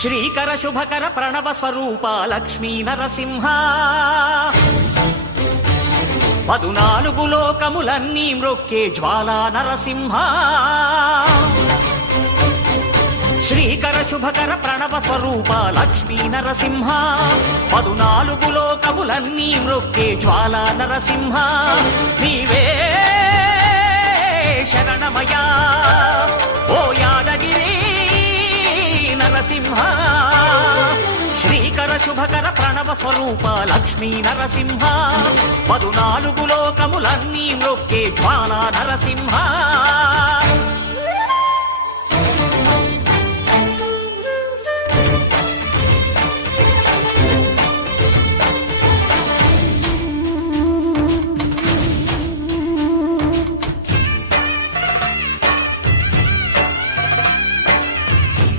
శ్రీకర శుభకర ప్రణవ స్వరూప లక్ష్మీ నరసింహ 14 లోకములన్నీ మ్రొక్కే జ్వాలా నరసింహ శ్రీకర శుభకర ప్రణవ స్వరూప లక్ష్మీ నరసింహ 14 లోకములన్నీ మ్రొక్కే జ్వాలా నరసింహ నీవే శరణమయా ఓ యాదగిరి నరసింహ శ్రీకర శుభకర ప్రణవ స్వరూప లక్ష్మీ నరసింహ 14 లోకములన్నీ మ్రొక్కే జ్వాలా నరసింహ